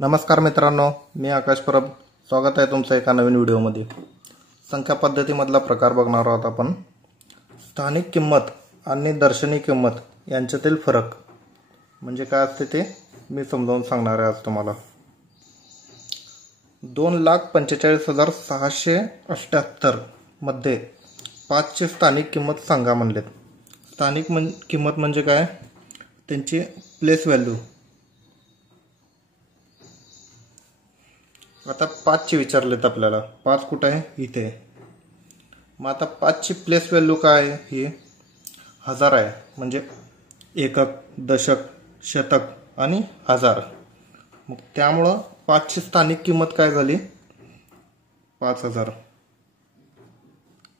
नमस्कार मित्रांनो, मी आकाश परब. स्वागत आहे तुमचं एका नवीन व्हिडिओमध्ये. संख्या पद्धतीमधला प्रकार बघणार आहोत आपण. स्थानिक किंमत आणि दर्शनी किंमत यांच्यातील फरक म्हणजे काय असते ते मी समजावून सांगणार आहे आज तुम्हाला. 2,45,678 मध्ये 5ची स्थानिक किंमत सांगा म्हणलेत. स्थानिक किंमत म्हणजे काय? त्यांची प्लेस व्हॅल्यू. आता 5ची विचारलेत आपल्याला. 5 कुठं आहे? इथे. मग आता 5ची प्लेस व्हॅल्यू काय आहे? ही 1000 आहे. म्हणजे एकक, दशक, शतक आणि हजार. मग त्यामुळं 5ची स्थानिक किंमत काय झाली? 5000.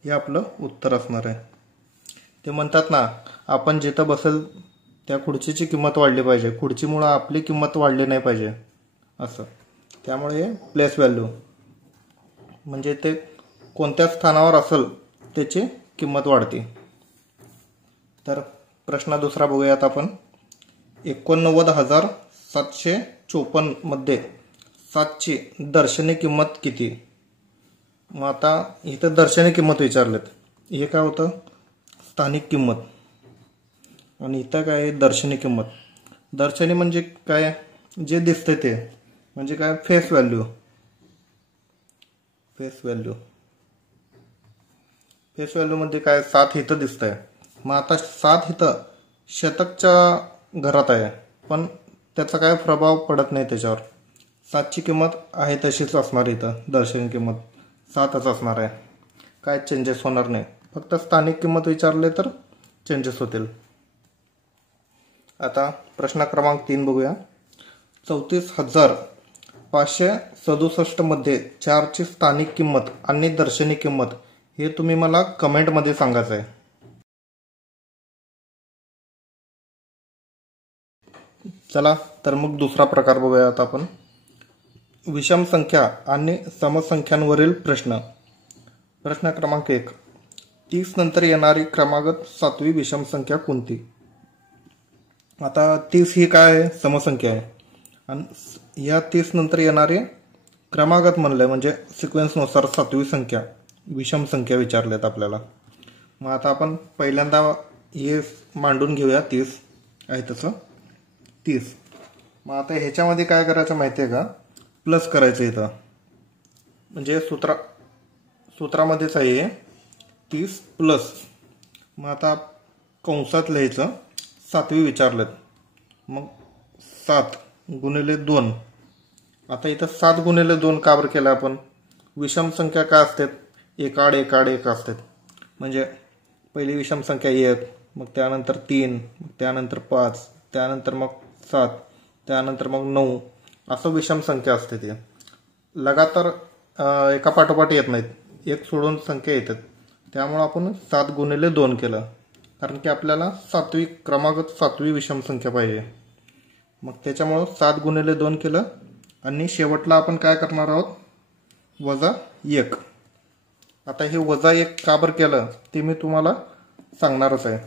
हे आपलं उत्तर असणार आहे. ते म्हणतात ना, आपण जिथं बसेल त्या खुर्चीची किंमत वाढली पाहिजे, खुर्चीमुळं आपली किंमत वाढली नाही पाहिजे असं. त्यामुळे प्लेस व्हॅल्यू म्हणजे ते कोणत्या स्थानावर असेल त्याची किंमत वाढते. तर प्रश्न दुसरा बघूयात आपण. 89,754 मध्ये 7ची दर्शनी किंमत किती? मग आता इथं दर्शनी किंमत विचारलेत. हे काय होतं? स्थानिक किंमत. आणि इथं काय आहे? दर्शनी किंमत. दर्शनी म्हणजे काय? जे दिसते ते म्हणजे काय? Face value. Face value. Face value मध्ये काय? 7 इथं दिसत आहे. मग आता 7 इथं शतकच्या घरात आहे, पण त्याचा काय प्रभाव पडत नाही त्याच्यावर. 7ची किंमत आहे तशीच असणार. इथं दर्शनी किंमत 7च असणार आहे. काय चेंजेस होणार नाही. फक्त स्थानिक किंमत विचारले तर चेंजेस होतील. आता प्रश्न क्रमांक 3 बघूया. 34,567 मध्ये 4ची स्थानिक किंमत आणि दर्शनी किंमत हे तुम्ही मला कमेंटमध्ये सांगायचं आहे. चला तर मग दुसरा प्रकार बघूया आता आपण. विषम संख्या आणि समसंख्यांवरील प्रश्न. प्रश्न क्रमांक 1. 30 नंतर येणारी क्रमागत 7वी विषम संख्या कोणती? आता 30 ही काय आहे? समसंख्या आहे. आणि या 30 नंतर येणारे क्रमागत म्हणलंय म्हणजे सिक्वेन्सनुसार 7वी संख्या विषम संख्या विचारल्यात आपल्याला. मग आता आपण पहिल्यांदा हे मांडून घेऊया. 30 आहे तसं 30. मग आता ह्याच्यामध्ये काय करायचं माहिती आहे का? प्लस करायचं इथं. म्हणजे सूत्रामध्येच आहे 30 प्लस. मग आता कंसात लिहायचं 7वी विचारलेत. मग 7 गुणिले 2. आता इथं 7 गुणिले 2 का बरं केलं आपण? विषम संख्या काय असतात? एकाड एकाड एक असतात. म्हणजे पहिली विषम संख्या 1, मग त्यानंतर 3, मग त्यानंतर 5, त्यानंतर मग 7, त्यानंतर मग 9 असं विषम संख्या असते. ते लगातार एका पाठोपाठ येत नाहीत, एक सोडून संख्या येतात. त्यामुळं आपण 7 गुणिले 2 केलं, कारण की आपल्याला 7वी क्रमागत 7वी विषम संख्या पाहिजे. मग त्याच्यामुळं 7 गुणिले 2 केलं. आणि शेवटला आपण काय करणार आहोत? वजा 1. आता हे वजा 1 का बरं केलं ते मी तुम्हाला सांगणारच आहे.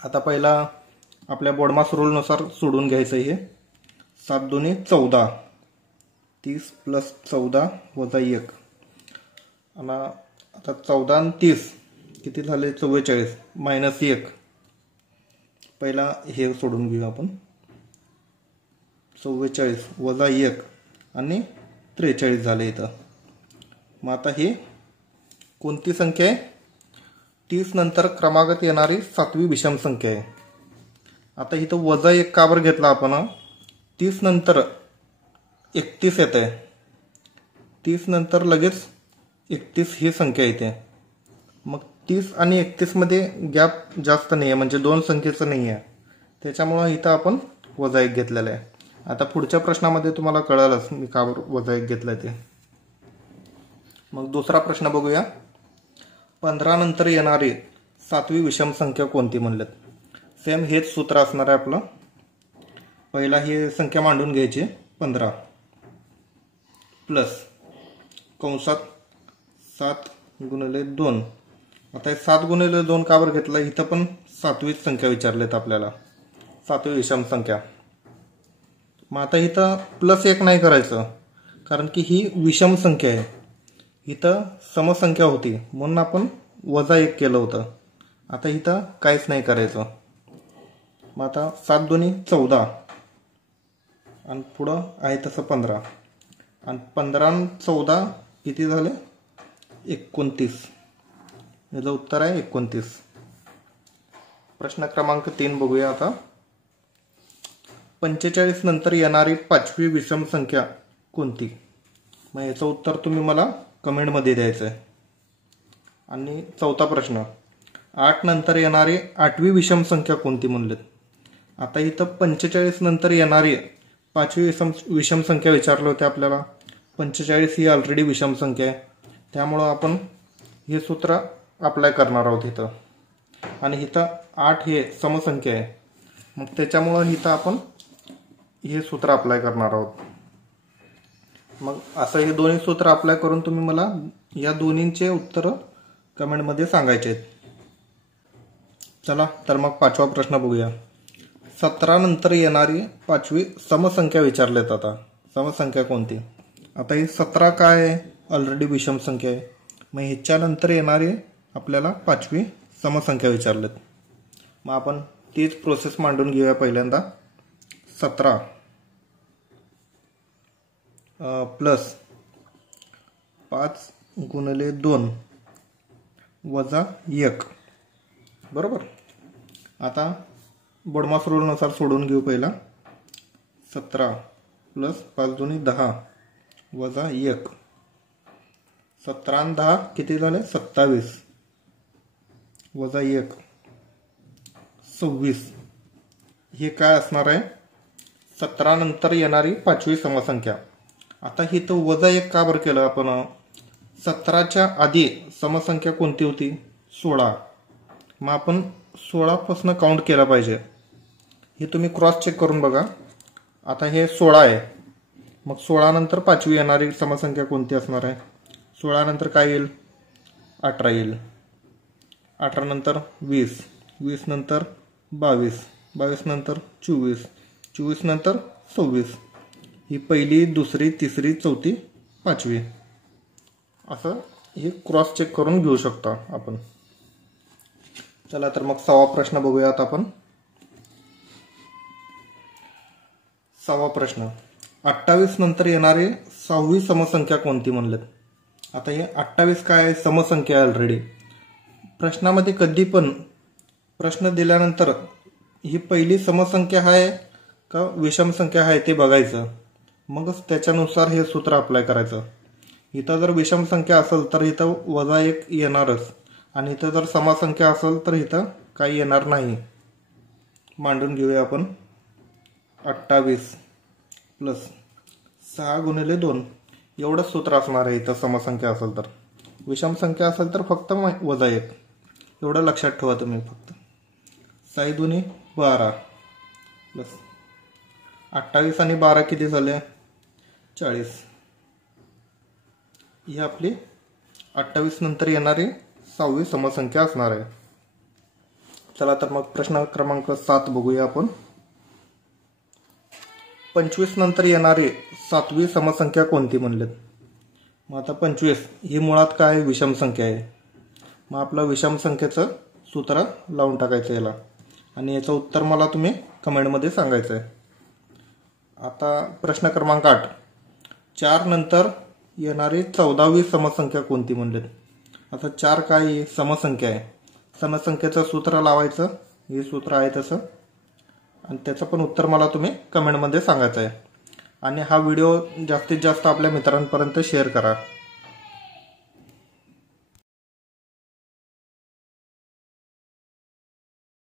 आता पहिला आपल्या बोर्डमास रूलनुसार सोडून घ्यायचं. हे 7 दुनी 14. 30 प्लस 14 वजा 1. आणि आता 14 आणि 30 किती झाले? 44 मायनस 1. पहिला हे सोडून घेऊ आपण. 44 वजा 1 आणि 43 झाले इथं. मग आता ही कोणती संख्या आहे? 30 नंतर क्रमागत येणारी 7वी विषम संख्या आहे. आता इथं वजा 1 का बरं घेतला आपण? 30 नंतर 31 येत आहे. 30 नंतर लगेच 31 ही संख्या येते. मग 30 आणि 31 मध्ये गॅप जास्त नाही आहे, म्हणजे 2 संख्येचं नाही आहे. त्याच्यामुळं इथं आपण वजा 1 घेतलेलं आहे. आता पुढच्या प्रश्नामध्ये तुम्हाला कळालंच मी का वजा 1 घेतलं ते. मग दुसरा प्रश्न बघूया. 15 नंतर येणारी 7वी विषम संख्या कोणती म्हणलेत? सेम हेच सूत्र असणार आहे आपलं. पहिला ही संख्या मांडून घ्यायची 15 प्लस कंसात 7 गुणिले 2. आता हे 7 गुणिले 2 का बरं घेतलं? इथं पण 7वीच संख्या विचारलेत आपल्याला, 7वी विषम संख्या. मग आता इथं +1 नाही करायचं, कारण की ही विषम संख्या आहे. इथं समसंख्या होती म्हणून आपण -1 केलं होतं. आता इथं काहीच नाही करायचं. मग आता 7 दुनी 14 आणि पुढं आहे तसं 15 आणि 15 आणि 14 किती झाले? 29. याचं उत्तर आहे 29. प्रश्न क्रमांक 3 बघूया आता. 45 नंतर येणारी 5वी विषम संख्या कोणती? मग याचं उत्तर तुम्ही मला कमेंटमध्ये द्यायचं आहे. आणि 4था प्रश्न, 8 नंतर येणारी 8वी विषम संख्या कोणती म्हणलेत? आता इथं 45 नंतर येणारी 5वी विषम संख्या विचारले होते आपल्याला. 45 ही ऑलरेडी विषम संख्या आहे, त्यामुळं आपण हे सूत्र अप्लाय करणार आहोत इथं. आणि इथं 8 हे समसंख्या आहे, मग त्याच्यामुळं इथं आपण हे सूत्र अप्लाय करणार आहोत. मग असं हे दोन्ही सूत्र अप्लाय करून तुम्ही मला या दोन्हींचे उत्तर कमेंटमध्ये सांगायचे आहेत. चला तर मग 5वा प्रश्न बघूया. 17 नंतर येणारी 5वी समसंख्या विचारलेत. आता समसंख्या कोणती? आता ही 17 काय आहे? ऑलरेडी विषम संख्या आहे. मग ह्याच्यानंतर येणारी आपल्याला 5वी समसंख्या विचारलेत. मग आपण तीच प्रोसेस मांडून घेऊया. पहिल्यांदा 17 प्लस 5 गुणिले 2 वजा 1, बरोबर. आता बडमास रूलनुसार सोडून घेऊ. पहिला 17 प्लस 5 दुनी 10 वजा 1. 17 आणि 10 किती झाले? 27 वजा 1 26. हे काय असणार आहे? 17 नंतर येणारी 5वी समसंख्या. आता ही तर वजा 1 का बरं केलं आपण? 17च्या आधी समसंख्या कोणती होती? 16. मग आपण 16 पासून काउंट केला पाहिजे. हे तुम्ही क्रॉस चेक करून बघा. आता हे 16 आहे, मग 16 नंतर 5वी येणारी समसंख्या कोणती असणार आहे? 16 नंतर काय येईल? 18 येईल. 18 नंतर 20, 20 नंतर 22, 22 नंतर 24, 24 नंतर 26. ही पहिली, दुसरी, तिसरी, चौथी, 5वी. असं हे क्रॉस चेक करून घेऊ शकता आपण. चला तर मग 6वा प्रश्न बघूयात आपण. 6वा प्रश्न, 28 नंतर येणारी 6वी समसंख्या कोणती म्हणलेत? आता हे 28 काय आहे? समसंख्या आहे ऑलरेडी. प्रश्नामध्ये कधी पण प्रश्न दिल्यानंतर ही पहिली समसंख्या आहे का विषम संख्या आहे ते बघायचं, मगच त्याच्यानुसार हे सूत्र अप्लाय करायचं. इथं जर विषम संख्या असेल तर इथं वजा 1 येणारच, आणि इथं जर समसंख्या असेल तर इथं काही येणार नाही. मांडून घेऊया आपण. 28 प्लस 6 गुणिले 2 एवढंच सूत्र असणार आहे इथं समसंख्या असेल तर. विषम संख्या असेल तर फक्त वजा 1. एवढं लक्षात ठेवा तुम्ही फक्त. 6 दुनी 12 प्लस 28 आणि 12 किती झाले? 40. ही आपली 28 नंतर येणारी 6वी समसंख्या असणार आहे. चला तर मग प्रश्न क्रमांक 7 बघूया आपण. 25 नंतर येणारी 7वी समसंख्या कोणती म्हणलेत? मग आता 25 ही मुळात काय? विषम संख्या आहे. मग आपलं विषम संख्येचं सूत्र लावून टाकायचं याला, आणि याचं उत्तर मला तुम्ही कमेंटमध्ये सांगायचं आहे. आता प्रश्न क्रमांक 8, 4 नंतर येणारी 14वी समसंख्या कोणती म्हणलेत? आता 4 काय? समसंख्या आहे. समसंख्येचं सूत्र लावायचं, हे सूत्र आहे तसं, आणि त्याचं पण उत्तर मला तुम्ही कमेंटमध्ये सांगायचं आहे. आणि हा व्हिडिओ जास्तीत जास्त आपल्या मित्रांपर्यंत शेअर करा.